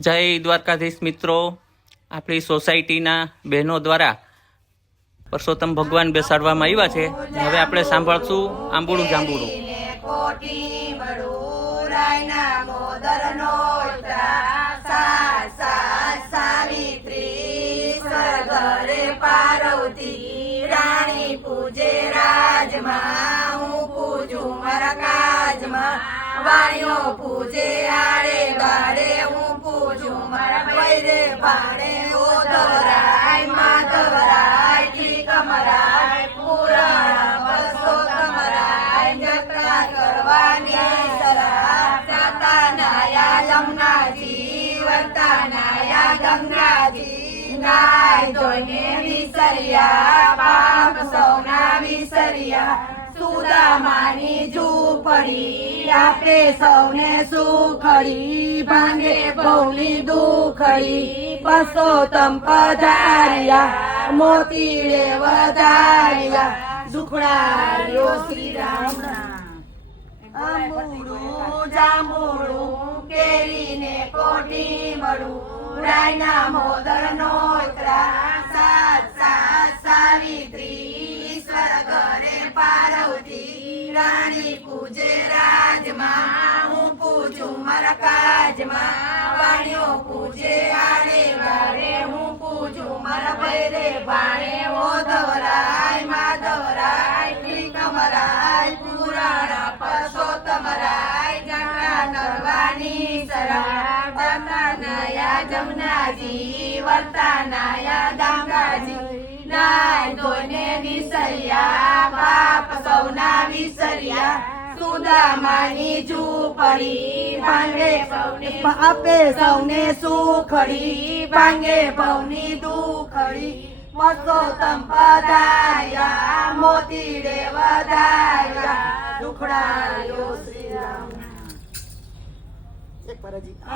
જય દ્વારકાધીશ મિત્રો, આપણી સોસાયટીના બહેનો દ્વારા પરસોત્તમ ભગવાન બેસાડવામાં આવ્યા છે. હવે આપણે સાંભળશું આંબુડું જાંબુડું. પાર્વતી રાણી પૂજે રાજમાં, હું પૂજું મારા કાજમાં. વાણીઓ પૂજે આડે ગાડે, હું પૂજું મારા પૈરે ભાડે. ઓધવરાય માધવરાય ત્રિકમરાય, પુરાણ પરસોત્તમરાય, જત્રા કરવાની સરા. સાતાનાયા જમનાજી, વર્તાનાયા ગંગાજી. નાય ધોઈને વિસર્યા, પાપ સૌના વિસર્યા. સુદામાની ઝૂંપડી આપણે સૌને સુખડી, ભાંગે ભવની દુખડી. પરસોત્તમ પધાર્યા, મોતીડે વધાર્યા. દુખડાયો શ્રી રામ. આંબુડું જાંબુડું કેરીને કોટી મળું, રાયના મોદર નોતરા. સાત સાત સાવિત્રી, ઈશ્વર ઘરે પાર્વતી રાણી પૂજે રાજમાં, હું પૂજું મારા કાજમાં. વાણીઓ પૂજે આડે વાડે, હું પૂજું મારા ભૈરે ભાડે. ઓધવરાય માધવરાય ત્રિકમરાય, પુરાણ પરસોત્તમરાય, જટા કરવાની સરા. જમનાયા જમનાજી, વર્તાનાયા ગંગાજી. નાય ધોઈને વિસર્યા, પાપ સૌના વિસર્યા. સુદામાની ઝૂંપડી ભાંગે સૌને, આપે સૌને સુખડી. ભાંગે ભવની દુખડી. પરસોત્તમ પધાર્યા, મોતીડે વધાર્યા. દુખડાયો શ્રી રામ.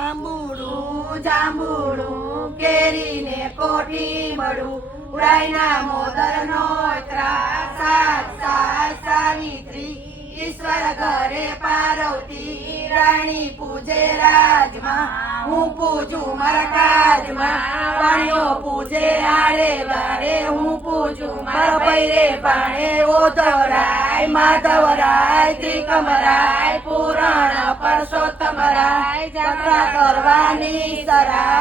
આંબુડું જાંબુડું કેરીને કોઠી મળું, રાયના મોદર નોતરા. સાત સાત સાવિત્રી, ઈશ્વર ઘરે પાર્વતી રાણી પૂજે રાજમાં, હું પૂજું મારા કાજમાં. વાણીઓ પૂજે આડે વાડે, હું પૂજું મારા પૈરે ભાડે. ઓધવરાય માધવરાય ત્રિકમરાય, પુરાણ પરસોત્તમરાય, જત્રા કરવાની સરા.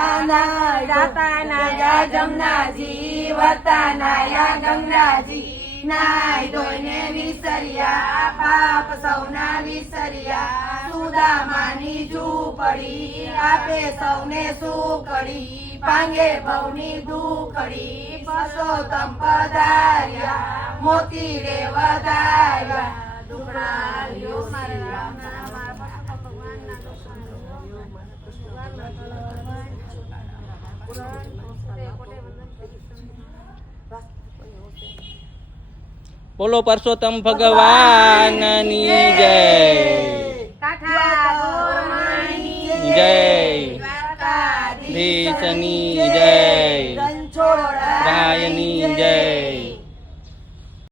જાતાનાયા જમનાજી, વર્તાનાયા ગંગાજી. નાય ધોઈને વિસર્યા, પાપ સૌના વિસર્યા. સુદામાની ઝૂંપડી આપે સૌને સુખડી. ભાંગે ભવની દુખડી. પરસોત્તમ પધાર્યા, મોતીડે વધાર્યા. દુખડાયો શ્રી રામ. બોલો પરસોત્તમ ભગવાનની જય. જય દ્વારકાધીશની